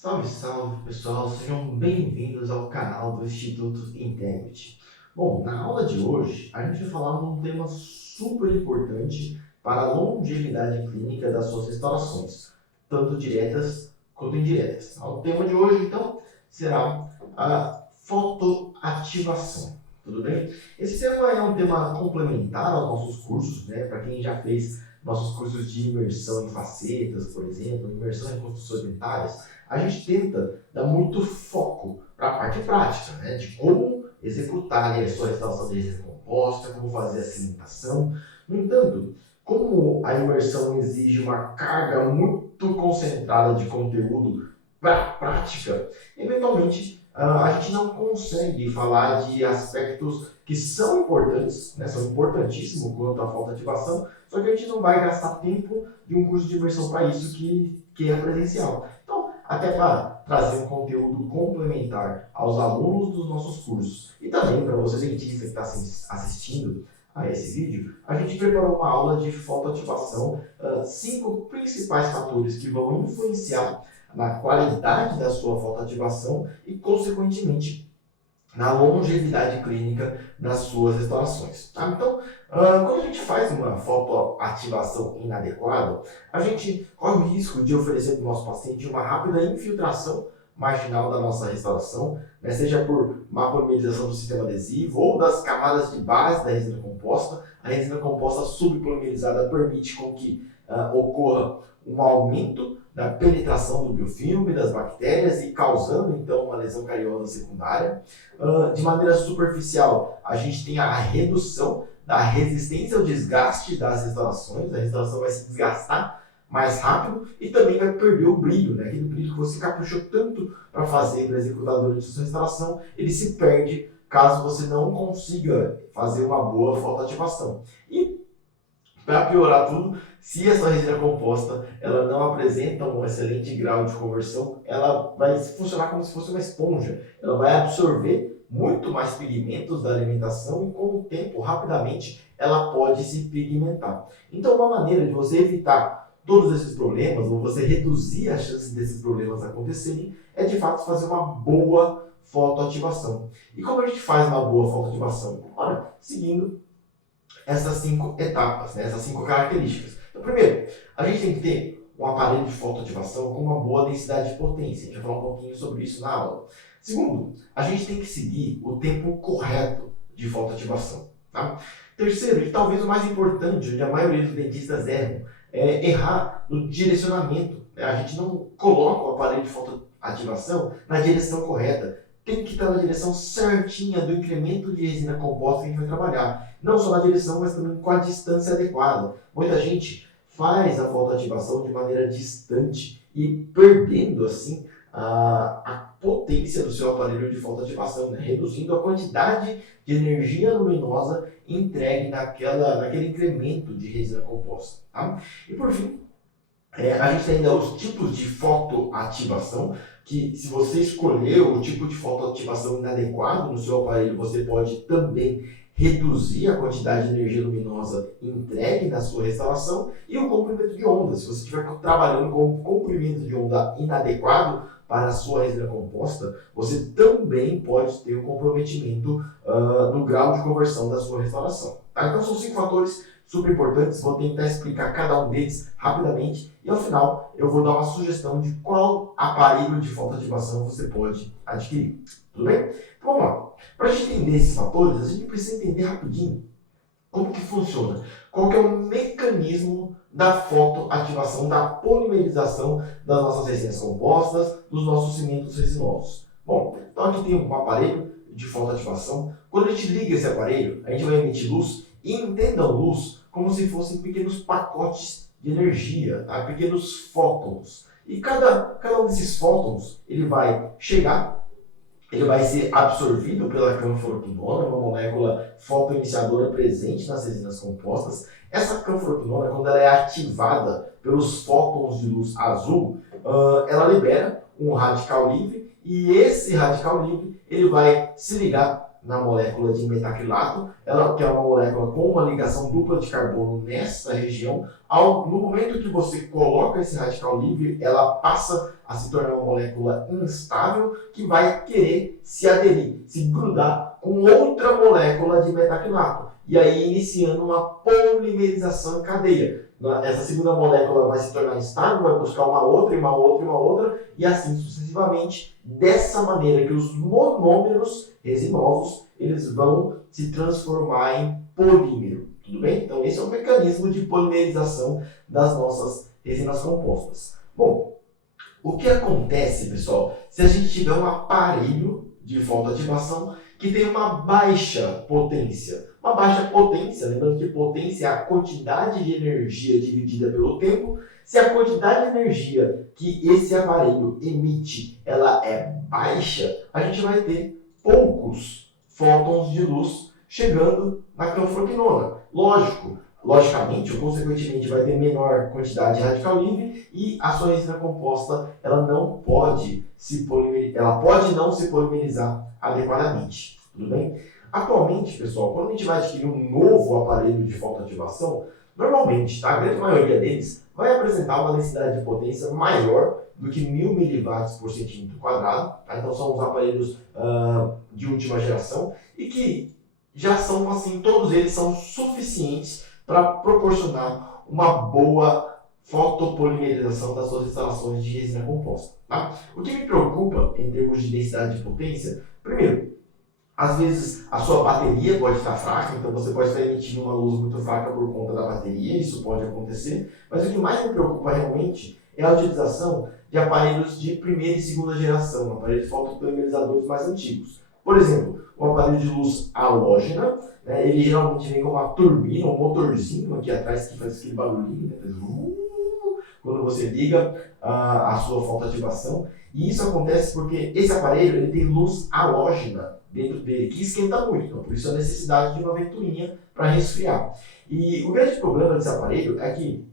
Salve, salve pessoal, sejam bem-vindos ao canal do Instituto Integrity. Bom, na aula de hoje a gente vai falar de um tema super importante para a longevidade clínica das suas restaurações, tanto diretas quanto indiretas. O tema de hoje, então, será a fotoativação. Tudo bem? Esse tema é um tema complementar aos nossos cursos, né? Para quem já fez nossos cursos de imersão em facetas, por exemplo, imersão em construções dentárias, a gente tenta dar muito foco para a parte prática, né? De como executar ali a sua restauração de resina composta, como fazer a cimentação. No entanto, como a imersão exige uma carga muito concentrada de conteúdo para a prática, eventualmente a gente não consegue falar de aspectos que são importantes, né? São importantíssimos quanto à fotoativação, só que a gente não vai gastar tempo de um curso de imersão para isso que é presencial. Então, até para trazer um conteúdo complementar aos alunos dos nossos cursos e também para você dentista que está assistindo a esse vídeo, a gente preparou uma aula de fotoativação, 5 principais fatores que vão influenciar na qualidade da sua fotoativação e, consequentemente, na longevidade clínica das suas restaurações. Tá? Então, quando a gente faz uma fotoativação inadequada, a gente corre o risco de oferecer para o nosso paciente uma rápida infiltração marginal da nossa restauração, né? Seja por má polimerização do sistema adesivo ou das camadas de base da resina composta. A resina composta subpolimerizada permite com que ocorra um aumento da penetração do biofilme, das bactérias e causando então uma lesão cariosa secundária. De maneira superficial, a gente tem a redução da resistência ao desgaste das restaurações, a restauração vai se desgastar mais rápido e também vai perder o brilho, né? Aquele brilho que você caprichou tanto para fazer, para executar durante a sua restauração, ele se perde caso você não consiga fazer uma boa fotoativação. E para piorar tudo, se essa resina composta ela não apresenta um excelente grau de conversão, ela vai funcionar como se fosse uma esponja. Ela vai absorver muito mais pigmentos da alimentação e com o tempo, rapidamente, ela pode se pigmentar. Então, uma maneira de você evitar todos esses problemas, ou você reduzir as chances desses problemas acontecerem, é de fato fazer uma boa fotoativação. E como a gente faz uma boa fotoativação? Ora, seguindo essas 5 etapas, né? Essas 5 características. Então, primeiro, a gente tem que ter um aparelho de fotoativação com uma boa densidade de potência. A gente vai falar um pouquinho sobre isso na aula. Segundo, a gente tem que seguir o tempo correto de fotoativação. Tá? Terceiro, e talvez o mais importante, onde a maioria dos dentistas erram, é errar no direcionamento. Né? A gente não coloca o aparelho de fotoativação na direção correta. Tem que estar na direção certinha do incremento de resina composta que a gente vai trabalhar. Não só na direção, mas também com a distância adequada. Muita gente faz a fotoativação de maneira distante e perdendo assim a potência do seu aparelho de fotoativação, né? Reduzindo a quantidade de energia luminosa entregue naquele incremento de resina composta. Tá? E por fim, a gente tem ainda os tipos de fotoativação, que se você escolher o tipo de fotoativação inadequado no seu aparelho, você pode também reduzir a quantidade de energia luminosa entregue na sua restauração, e o comprimento de onda. Se você estiver trabalhando com um comprimento de onda inadequado para a sua resina composta, você também pode ter um comprometimento no grau de conversão da sua restauração. Tá? Então são 5 fatores super importantes, vou tentar explicar cada um deles rapidamente e ao final eu vou dar uma sugestão de qual aparelho de fotoativação você pode adquirir. Tudo bem? Então vamos lá. Para a gente entender esses fatores, a gente precisa entender rapidinho como que funciona, qual que é o mecanismo da fotoativação, da polimerização das nossas resinas compostas, dos nossos cimentos resinosos. Bom, então aqui tem um aparelho de fotoativação. Quando a gente liga esse aparelho, a gente vai emitir luz e entendam luz como se fossem pequenos pacotes de energia, tá? Pequenos fótons. E cada um desses fótons ele vai chegar, ele vai ser absorvido pela canforoquinona, uma molécula fotoiniciadora presente nas resinas compostas. Essa canforoquinona, quando ela é ativada pelos fótons de luz azul, ela libera um radical livre e esse radical livre ele vai se ligar na molécula de metacrilato, ela que é uma molécula com uma ligação dupla de carbono nessa região. No momento que você coloca esse radical livre, ela passa a se tornar uma molécula instável que vai querer se aderir, se grudar com outra molécula de metacrilato. E aí iniciando uma polimerização em cadeia. Essa segunda molécula vai se tornar instável, vai buscar uma outra, e uma outra, e uma outra, e assim sucessivamente, dessa maneira que os monômeros resinosos eles vão se transformar em polímero. Tudo bem? Então esse é o mecanismo de polimerização das nossas resinas compostas. Bom, o que acontece, pessoal, se a gente tiver um aparelho de fotoativação que tem uma baixa potência? Uma baixa potência, lembrando que potência é a quantidade de energia dividida pelo tempo. Se a quantidade de energia que esse aparelho emite ela é baixa, a gente vai ter poucos fótons de luz chegando na canfroquinona. Logicamente, ou consequentemente, vai ter menor quantidade de radical livre e a sua resina composta ela não pode ela pode não se polimerizar adequadamente. Tudo bem? Atualmente, pessoal, quando a gente vai adquirir um novo aparelho de fotoativação, normalmente, tá? A grande maioria deles vai apresentar uma densidade de potência maior do que 1000 mW por centímetro quadrado. Tá? Então, são os aparelhos de última geração e que já são, assim, todos eles são suficientes para proporcionar uma boa fotopolimerização das suas instalações de resina composta. Tá? O que me preocupa em termos de densidade de potência, primeiro, às vezes a sua bateria pode estar fraca, então você pode estar emitindo uma luz muito fraca por conta da bateria, isso pode acontecer, mas o que mais me preocupa realmente é a utilização de aparelhos de primeira e segunda geração, aparelhos fotopolimerizadores mais antigos. Por exemplo, um aparelho de luz halógena, né, ele geralmente vem com uma turbina, um motorzinho aqui atrás que faz aquele barulhinho, né, quando você liga a sua fotoativação. E isso acontece porque esse aparelho ele tem luz halógena dentro dele, que esquenta muito, então por isso a necessidade de uma ventoinha para resfriar. E o grande problema desse aparelho é que,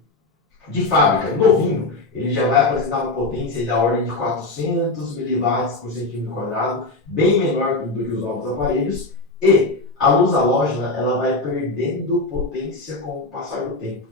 de fábrica, novinho, ele já vai apresentar uma potência da ordem de 400 mW por centímetro quadrado, bem menor do que os novos aparelhos, e a luz halógena ela vai perdendo potência com o passar do tempo.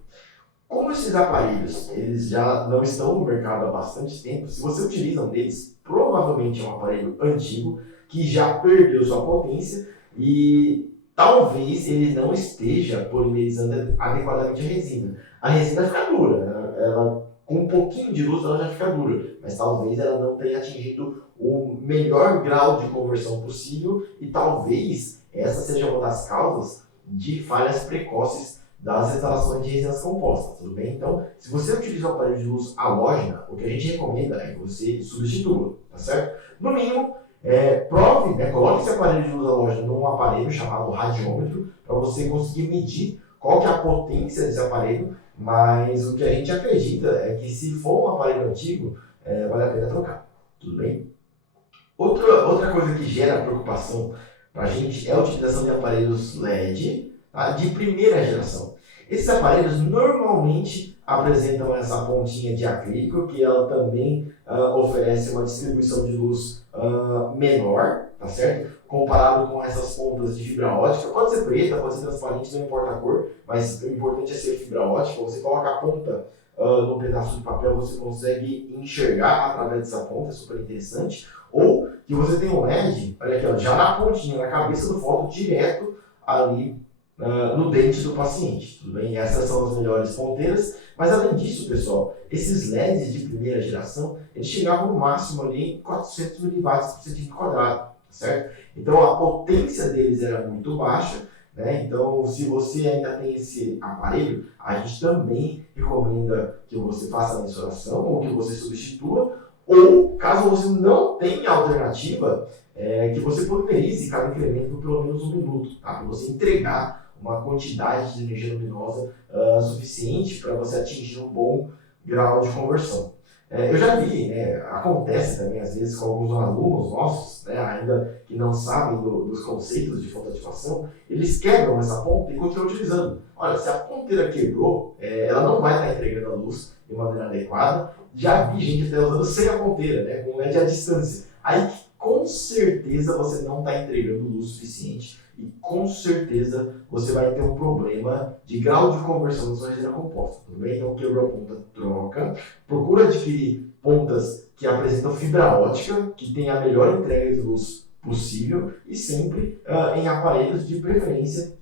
Como esses aparelhos eles já não estão no mercado há bastante tempo, se você utiliza um deles, provavelmente é um aparelho antigo, que já perdeu sua potência e talvez ele não esteja polimerizando adequadamente a resina. A resina fica dura, ela, com um pouquinho de luz ela já fica dura, mas talvez ela não tenha atingido o melhor grau de conversão possível e talvez essa seja uma das causas de falhas precoces das instalações de resinas compostas, tudo bem? Então, se você utiliza um aparelho de luz halógena, o que a gente recomenda é que você substitua, tá certo? No mínimo, prove, coloque esse aparelho de luz halógena num aparelho chamado radiômetro para você conseguir medir qual que é a potência desse aparelho, mas o que a gente acredita é que se for um aparelho antigo, vale a pena trocar, tudo bem? Outra coisa que gera preocupação para a gente é a utilização de aparelhos LED, tá, de primeira geração. Esses aparelhos normalmente apresentam essa pontinha de acrílico, que ela também oferece uma distribuição de luz menor, tá certo? Comparado com essas pontas de fibra ótica, pode ser preta, pode ser transparente, não importa a cor, mas o importante é ser fibra ótica. Você coloca a ponta num pedaço de papel, você consegue enxergar através dessa ponta, é super interessante. Ou que você tem um LED, olha aqui, ó, já na pontinha, na cabeça do foto, direto ali no dente do paciente, tudo bem? Essas são as melhores ponteiras, mas além disso, pessoal, esses LEDs de primeira geração, eles chegavam no máximo ali em 400 mW por centímetro quadrado, certo? Então a potência deles era muito baixa, né? Então se você ainda tem esse aparelho, a gente também recomenda que você faça a mensuração ou que você substitua, ou caso você não tenha alternativa, que você polimerize cada incremento por pelo menos 1 minuto, tá? Para você entregar uma quantidade de energia luminosa suficiente para você atingir um bom grau de conversão. Eu já vi, acontece também às vezes com alguns alunos nossos, ainda que não sabem dos conceitos de fotoativação, eles quebram essa ponta e continuam utilizando. Olha, se a ponteira quebrou, ela não vai estar entregando a luz de maneira adequada. Já vi gente até usando sem a ponteira, com LED à distância. Aí com certeza você não está entregando luz suficiente e com certeza você vai ter um problema de grau de conversão da sua resina composta, tudo bem? Então quebrou a ponta, troca, procura adquirir pontas que apresentam fibra ótica, que tem a melhor entrega de luz possível e sempre em aparelhos de preferência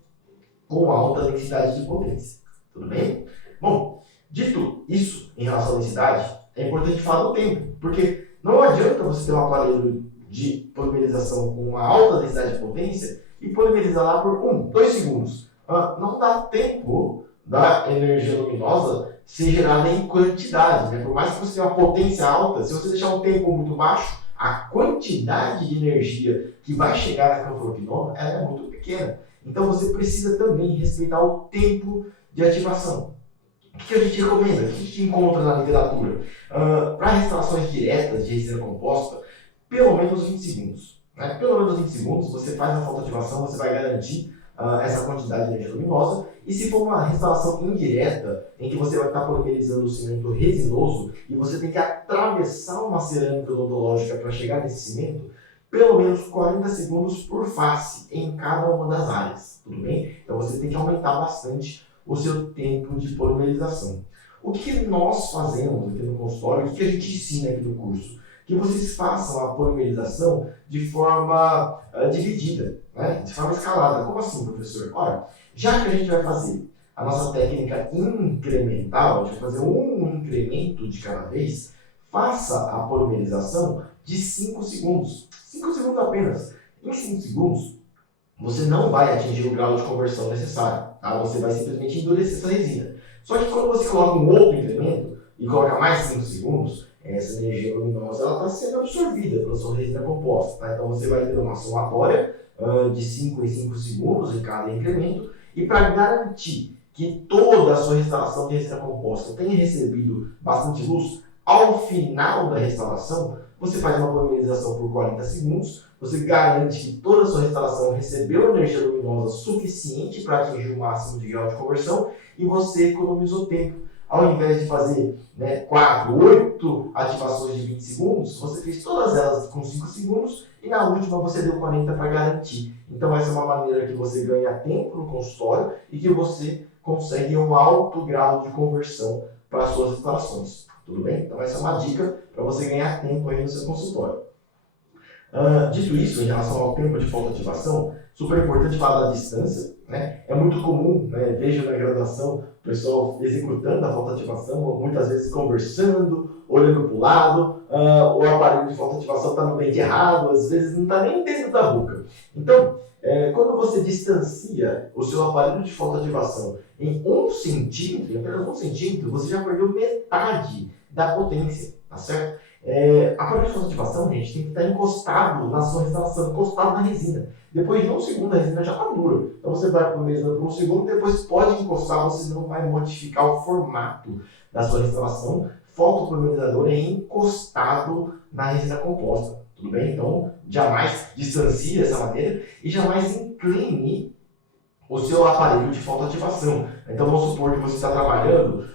com alta densidade de potência. Tudo bem? Bom, dito isso em relação à densidade, é importante falar do tempo, porque não adianta você ter um aparelho de polimerização com uma alta densidade de potência e polimerizar lá por 2 segundos. Não dá tempo da energia luminosa ser gerada em quantidade, né? Por mais que você tenha uma potência alta, se você deixar um tempo muito baixo, a quantidade de energia que vai chegar naquela fluoropinona é muito pequena. Então você precisa também respeitar o tempo de ativação. O que a gente recomenda? O que a gente encontra na literatura? Para restaurações diretas de resina composta, pelo menos 20 segundos. Né? Pelo menos 20 segundos você faz a fotoativação, você vai garantir essa quantidade de energia luminosa. E se for uma restauração indireta, em que você vai estar polimerizando o cimento resinoso e você tem que atravessar uma cerâmica odontológica para chegar nesse cimento, pelo menos 40 segundos por face em cada uma das áreas, tudo bem? Então você tem que aumentar bastante o seu tempo de polimerização. O que nós fazemos aqui no consultório, o que a gente ensina aqui no curso? Que vocês façam a polimerização de forma dividida, né? De forma escalada. Como assim, professor? Olha, já que a gente vai fazer a nossa técnica incremental, a gente vai fazer um incremento de cada vez, faça a polimerização de 5 segundos. 5 segundos apenas. Em 5 segundos, você não vai atingir o grau de conversão necessário. Tá? Você vai simplesmente endurecer essa resina. Só que quando você coloca um outro incremento e coloca mais 5 segundos, essa energia luminosa está sendo absorvida pela sua resina composta. Tá? Então você vai ter uma somatória de 5 em 5 segundos em cada incremento. E para garantir que toda a sua restauração de resina composta tenha recebido bastante luz, ao final da restauração, você faz uma polimerização por 40 segundos, você garante que toda a sua restauração recebeu energia luminosa suficiente para atingir o máximo de grau de conversão e você economizou tempo. Ao invés de fazer 4, 8 ativações de 20 segundos, você fez todas elas com 5 segundos e na última você deu 40 para garantir. Então essa é uma maneira que você ganha tempo no consultório e que você consegue um alto grau de conversão para as suas restaurações. Tudo bem? Então essa é uma dica para você ganhar tempo aí no seu consultório. Dito isso, em relação ao tempo de fotoativação, super importante falar da distância. Né? É muito comum, vejo na graduação, o pessoal executando a fotoativação, muitas vezes conversando, olhando para o lado, o aparelho de fotoativação está no dente errado, às vezes não está nem dentro da boca. Então, quando você distancia o seu aparelho de fotoativação em 1 centímetro, apenas 1 centímetro, você já perdeu metade da potência, tá certo? Aparelho de fotoativação, gente, tem que estar encostado na sua restauração, encostado na resina. Depois de 1 segundo a resina já está dura. Então você vai polimerizando por 1 segundo, depois pode encostar, você não vai modificar o formato da sua restauração. Fotopolimerizador é encostado na resina composta, tudo bem? Então jamais distancie essa madeira e jamais incline o seu aparelho de fotoativação. Então vamos supor que você está trabalhando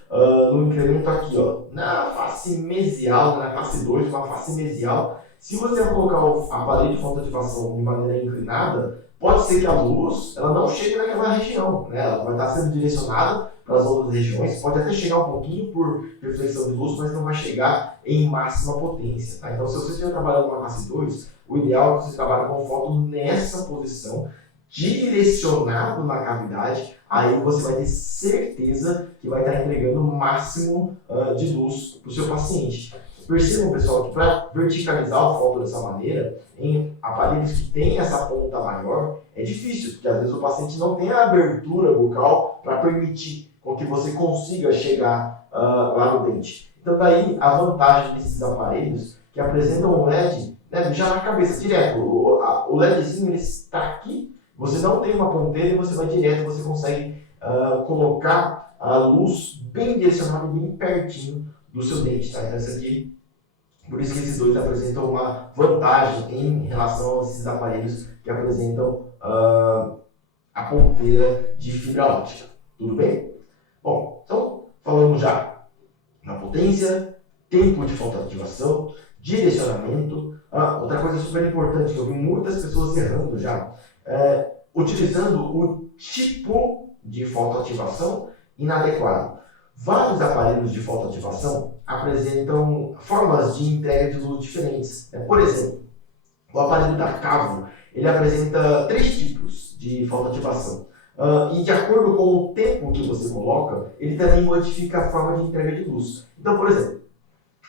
no incremento aqui, ó, na face mesial, na face 2, uma face mesial. Se você colocar o aparelho de fotoativação de maneira inclinada, pode ser que a luz ela não chegue naquela região, né? Ela vai estar sendo direcionada para as outras regiões, pode até chegar um pouquinho por reflexão de luz, mas não vai chegar em máxima potência. Tá? Então se você estiver trabalhando na face 2, o ideal é que você trabalhe com foto nessa posição, direcionado na cavidade, aí você vai ter certeza que vai estar entregando o máximo de luz para o seu paciente. Percebam, pessoal, que para verticalizar o foto dessa maneira, em aparelhos que têm essa ponta maior, é difícil, porque às vezes o paciente não tem a abertura bucal para permitir com que você consiga chegar lá no dente. Então daí a vantagem desses aparelhos que apresentam um LED já na cabeça, direto. O LEDzinho ele está aqui, você não tem uma ponteira e você vai direto, você consegue colocar a luz bem direcionada, bem pertinho do seu dente. Tá? Então, por isso que esses dois apresentam uma vantagem em relação a esses aparelhos que apresentam a ponteira de fibra óptica. Tudo bem? Bom, então falamos já na potência, tempo de fotoativação, direcionamento. Outra coisa super importante que eu vi muitas pessoas errando já, utilizando o tipo de fotoativação inadequado. Vários aparelhos de fotoativação apresentam formas de entrega de luz diferentes. Por exemplo, o aparelho da Cavo, ele apresenta 3 tipos de fotoativação. E de acordo com o tempo que você coloca, ele também modifica a forma de entrega de luz. Então, por exemplo,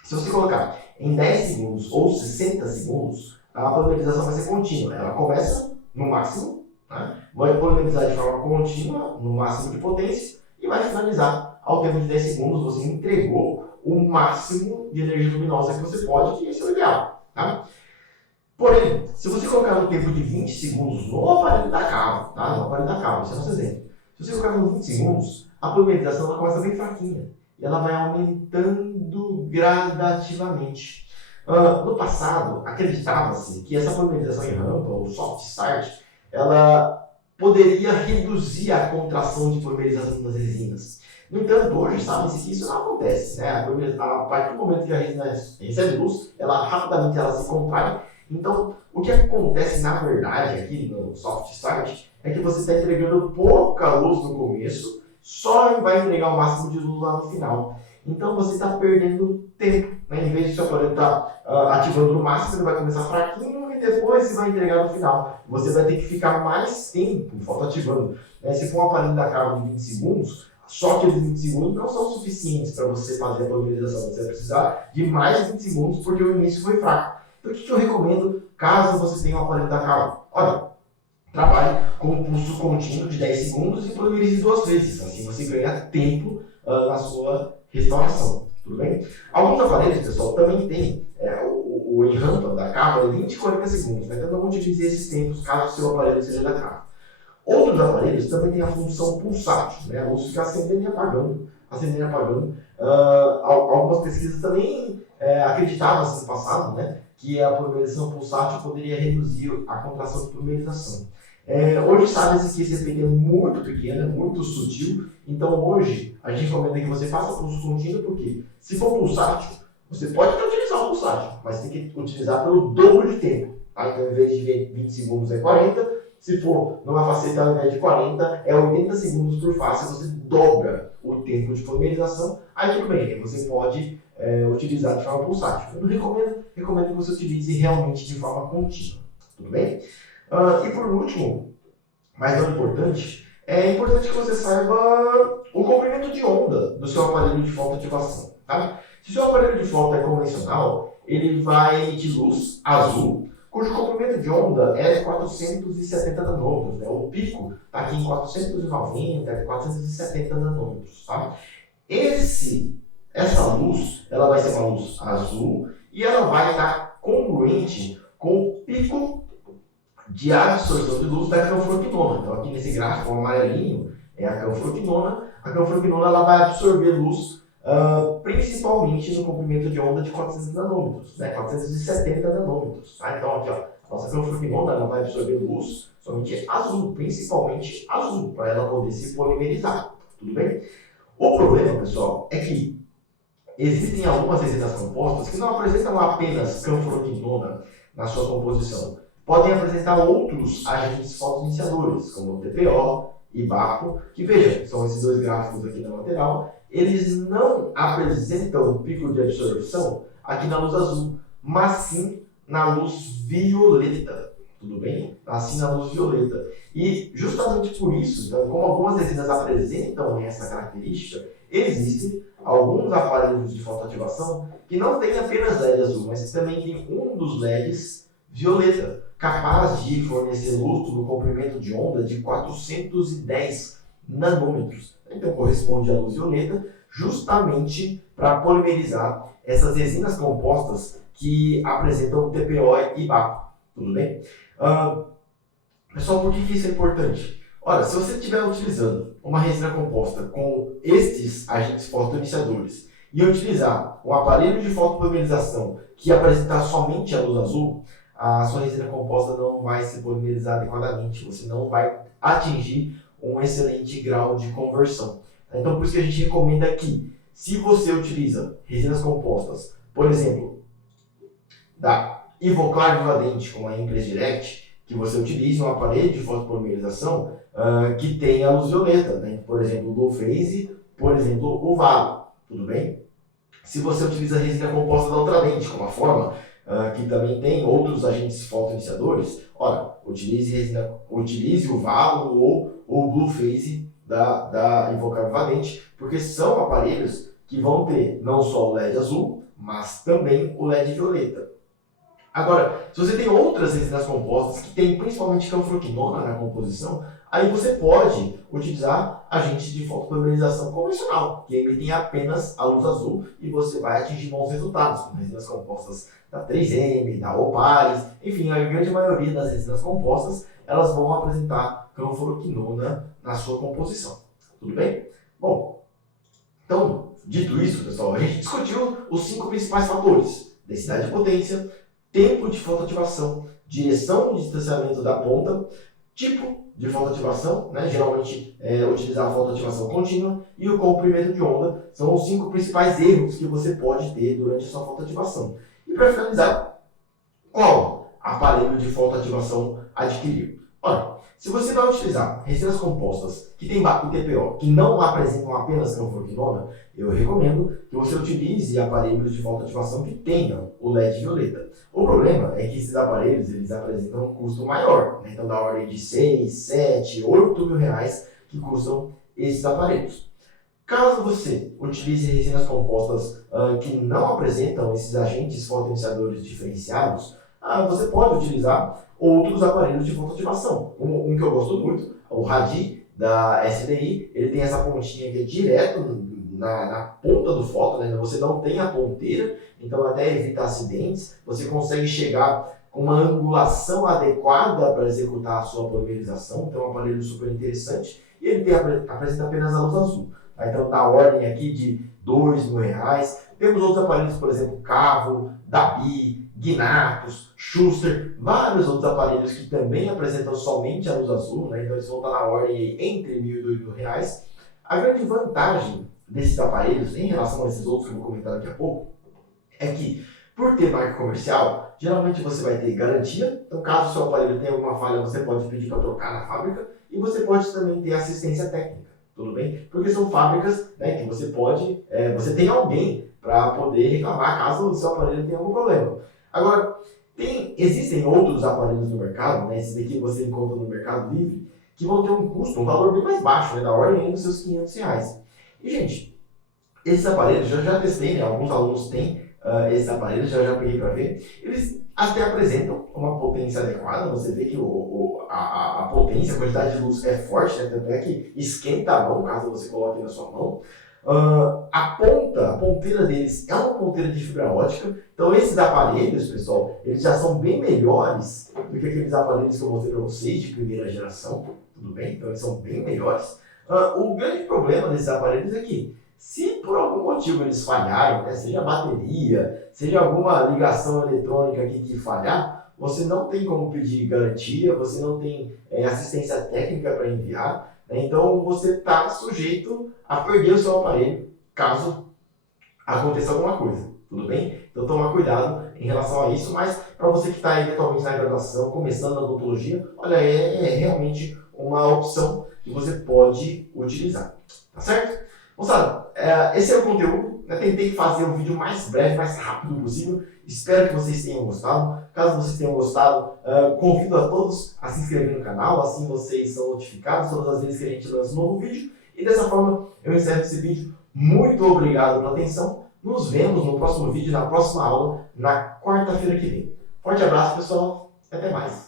se você colocar em 10 segundos ou 60 segundos, a polimerização vai ser contínua. Ela começa no máximo, né? Vai polimerizar de forma contínua, no máximo de potência, e vai finalizar ao tempo de 10 segundos. Você entregou o máximo de energia luminosa que você pode, e esse é o ideal. Tá? Porém, se você colocar no tempo de 20 segundos no aparelho da Cavo, tá? No aparelho da Cavo, esse é o nosso exemplo. Se você colocar no 20 segundos, a polimerização ela começa bem fraquinha e ela vai aumentando gradativamente. No passado, acreditava-se que essa polimerização em rampa, ou soft start, ela poderia reduzir a contração de polimerização das resinas. No entanto, hoje sabe-se que isso não acontece. Né? A partir do momento que a resina recebe luz, ela rapidamente ela se contrai. Então, o que acontece na verdade aqui no soft start é que você está entregando pouca luz no começo, só vai entregar o máximo de luz lá no final. Então você está perdendo tempo. Né? Em vez de seu aparelho estar ativando no máximo, ele vai começar fraquinho e depois você vai entregar no final. Você vai ter que ficar mais tempo fotoativando. Se for um aparelho da Cavo de 20 segundos, só aqueles 20 segundos não são suficientes para você fazer a polimerização. Você vai precisar de mais 20 segundos porque o início foi fraco. Então, o que eu recomendo caso você tenha um aparelho da Cavo? Olha, trabalhe com um pulso contínuo de 10 segundos e polimerize 2 vezes. Assim você ganha tempo na sua restauração. Tudo bem? Alguns aparelhos, pessoal, também tem o em rampa da Cavo é 20 e 40 segundos. Né? Então, não utilize esses tempos caso o seu aparelho seja da Cavo. Outros aparelhos também têm a função pulsátil. Né? A luz fica acendendo e apagando. Acendendo e apagando. Algumas pesquisas também acreditavam assim, no passado, né, que a polimerização pulsátil poderia reduzir a contração de polimerização. Hoje sabe-se que esse efeito é muito pequeno, é muito sutil, então hoje a gente recomenda que você faça pulso contínuo, porque se for pulsátil, você pode até utilizar o pulsátil, mas tem que utilizar pelo dobro de tempo. Tá? Então, ao invés de 20 segundos é 40, se for numa faceta ao invés de 40, é 80 segundos por face, você dobra o tempo de polimerização, aí tudo bem, você pode utilizar de forma pulsátil. Eu não recomendo que você utilize realmente de forma contínua. Tudo bem? E por último, mas não importante, é importante que você saiba o comprimento de onda do seu aparelho de fotoativação. Tá? Se o seu aparelho de foto é convencional, ele vai emitir luz azul, cujo comprimento de onda é 470 nanômetros. Né? O pico está aqui em 490, 470 nanômetros. Tá? Essa luz, ela vai ser uma luz azul e ela vai estar congruente com o pico de absorção de luz da canfroquinona. Então aqui nesse gráfico amarelinho é a canfroquinona. A canfroquinona ela vai absorver luz principalmente no comprimento de onda de 400 nanômetros, né? 470 nanômetros. Tá? Então aqui, ó, a nossa canfroquinona ela vai absorver luz somente azul, principalmente azul, para ela poder se polimerizar. Tudo bem? O problema, pessoal, é que existem algumas resinas compostas que não apresentam apenas canfroquinona na sua composição. Podem apresentar outros agentes fotoiniciadores, como o TPO e BAPO, que vejam, são esses 2 gráficos aqui na lateral, eles não apresentam pico de absorção aqui na luz azul, mas sim na luz violeta. Tudo bem? Assim na luz violeta. E justamente por isso, então, como algumas resinas apresentam essa característica, existem alguns aparelhos de fotoativação que não têm apenas LED azul, mas também tem um dos LEDs violeta, capaz de fornecer luz no comprimento de onda de 410 nanômetros. Então corresponde à luz violeta, justamente para polimerizar essas resinas compostas que apresentam TPO e BAPO. Tudo bem? Pessoal, por que isso é importante? Olha, se você estiver utilizando uma resina composta com estes agentes fotoiniciadores e utilizar um aparelho de fotopolimerização que apresentar somente a luz azul, a sua resina composta não vai se polimerizar adequadamente, você não vai atingir um excelente grau de conversão. Então, por isso que a gente recomenda que, se você utiliza resinas compostas, por exemplo, da Ivoclar Vivadente, como a Impress Direct, que você utilize um aparelho de fotopolimerização que tenha luz violeta, né? Por exemplo, o Dual Phase por exemplo, o valo, tudo bem? Se você utiliza resina composta da Ultralente como a forma, que também tem outros agentes fotoiniciadores, ora, utilize o valo ou o Blue Phase da Invocare Valente, porque são aparelhos que vão ter não só o LED azul, mas também o LED violeta. Agora, se você tem outras resinas compostas que tem principalmente canfroquinona na composição, aí você pode utilizar agentes de fotopolimerização convencional, que emitem apenas a luz azul e você vai atingir bons resultados, com resinas compostas da 3M, da Opalis, enfim, a grande maioria das resinas compostas, elas vão apresentar canfroquinona na sua composição. Tudo bem? Bom, então, dito isso, pessoal, a gente discutiu os 5 principais fatores: densidade de potência, tempo de fotoativação, direção de distanciamento da ponta, tipo de fotoativação, né? Geralmente utilizar a fotoativação contínua, e o comprimento de onda. São os 5 principais erros que você pode ter durante a sua fotoativação. E para finalizar, qual aparelho de fotoativação adquirir? Ora, se você vai utilizar resinas compostas que têm baixo TPO, que não apresentam apenas canfroquinona, eu recomendo que você utilize aparelhos de fotoativação que tenham o LED violeta. O problema é que esses aparelhos eles apresentam um custo maior, né? Então da ordem de 6, 7, 8 mil reais que custam esses aparelhos. Caso você utilize resinas compostas que não apresentam esses agentes fotoiniciadores diferenciados, você pode utilizar outros aparelhos de fotoativação. Um que eu gosto muito, o Radi da SDI, ele tem essa pontinha que é direto na ponta do foto, né? Você não tem a ponteira, então até evita acidentes, você consegue chegar com uma angulação adequada para executar a sua polimerização, então é um aparelho super interessante, e ele apresenta apenas a luz azul. Tá? Então da ordem aqui de 2 mil reais. Temos outros aparelhos, por exemplo, Cavo, Dabi, Gnatus, Schuster, vários outros aparelhos que também apresentam somente a luz azul, né? Então eles vão estar na ordem entre 1.000 e 2 mil reais. A grande vantagem desses aparelhos, em relação a esses outros que eu vou comentar daqui a pouco, é que, por ter marca comercial, geralmente você vai ter garantia. Então, caso o seu aparelho tenha alguma falha, você pode pedir para trocar na fábrica, e você pode também ter assistência técnica, tudo bem? Porque são fábricas, né, que você pode, você tem alguém para poder reclamar caso o seu aparelho tenha algum problema. Agora, existem outros aparelhos no mercado, né, esses daqui você encontra no Mercado Livre, que vão ter um custo, um valor bem mais baixo, né, da ordem dos seus 500 reais. E, gente, esses aparelhos, eu já testei, né, alguns alunos têm esses aparelhos, já peguei para ver, eles até apresentam uma potência adequada, você vê que a potência, a quantidade de luz é forte, né, tanto é que esquenta a mão, caso você coloque na sua mão. A ponteira deles é uma ponteira de fibra ótica, então esses aparelhos, pessoal, eles já são bem melhores do que aqueles aparelhos que eu mostrei para vocês de primeira geração, tudo bem? Então eles são bem melhores. O grande problema desses aparelhos é que, se por algum motivo eles falharem, né, seja a bateria, seja alguma ligação eletrônica aqui que falhar, você não tem como pedir garantia, você não tem assistência técnica para enviar, né, então você está sujeito a perder o seu aparelho caso aconteça alguma coisa, tudo bem? Então tomar cuidado em relação a isso, mas para você que está eventualmente na graduação, começando a odontologia, olha, é realmente uma opção que você pode utilizar, tá certo? Moçada, esse é o conteúdo, né? Tentei fazer um vídeo mais breve, mais rápido possível. Espero que vocês tenham gostado. Caso vocês tenham gostado, convido a todos a se inscrever no canal, assim vocês são notificados todas as vezes que a gente lança um novo vídeo. E dessa forma eu encerro esse vídeo. Muito obrigado pela atenção. Nos vemos no próximo vídeo, na próxima aula, na quarta-feira que vem. Forte abraço, pessoal. Até mais.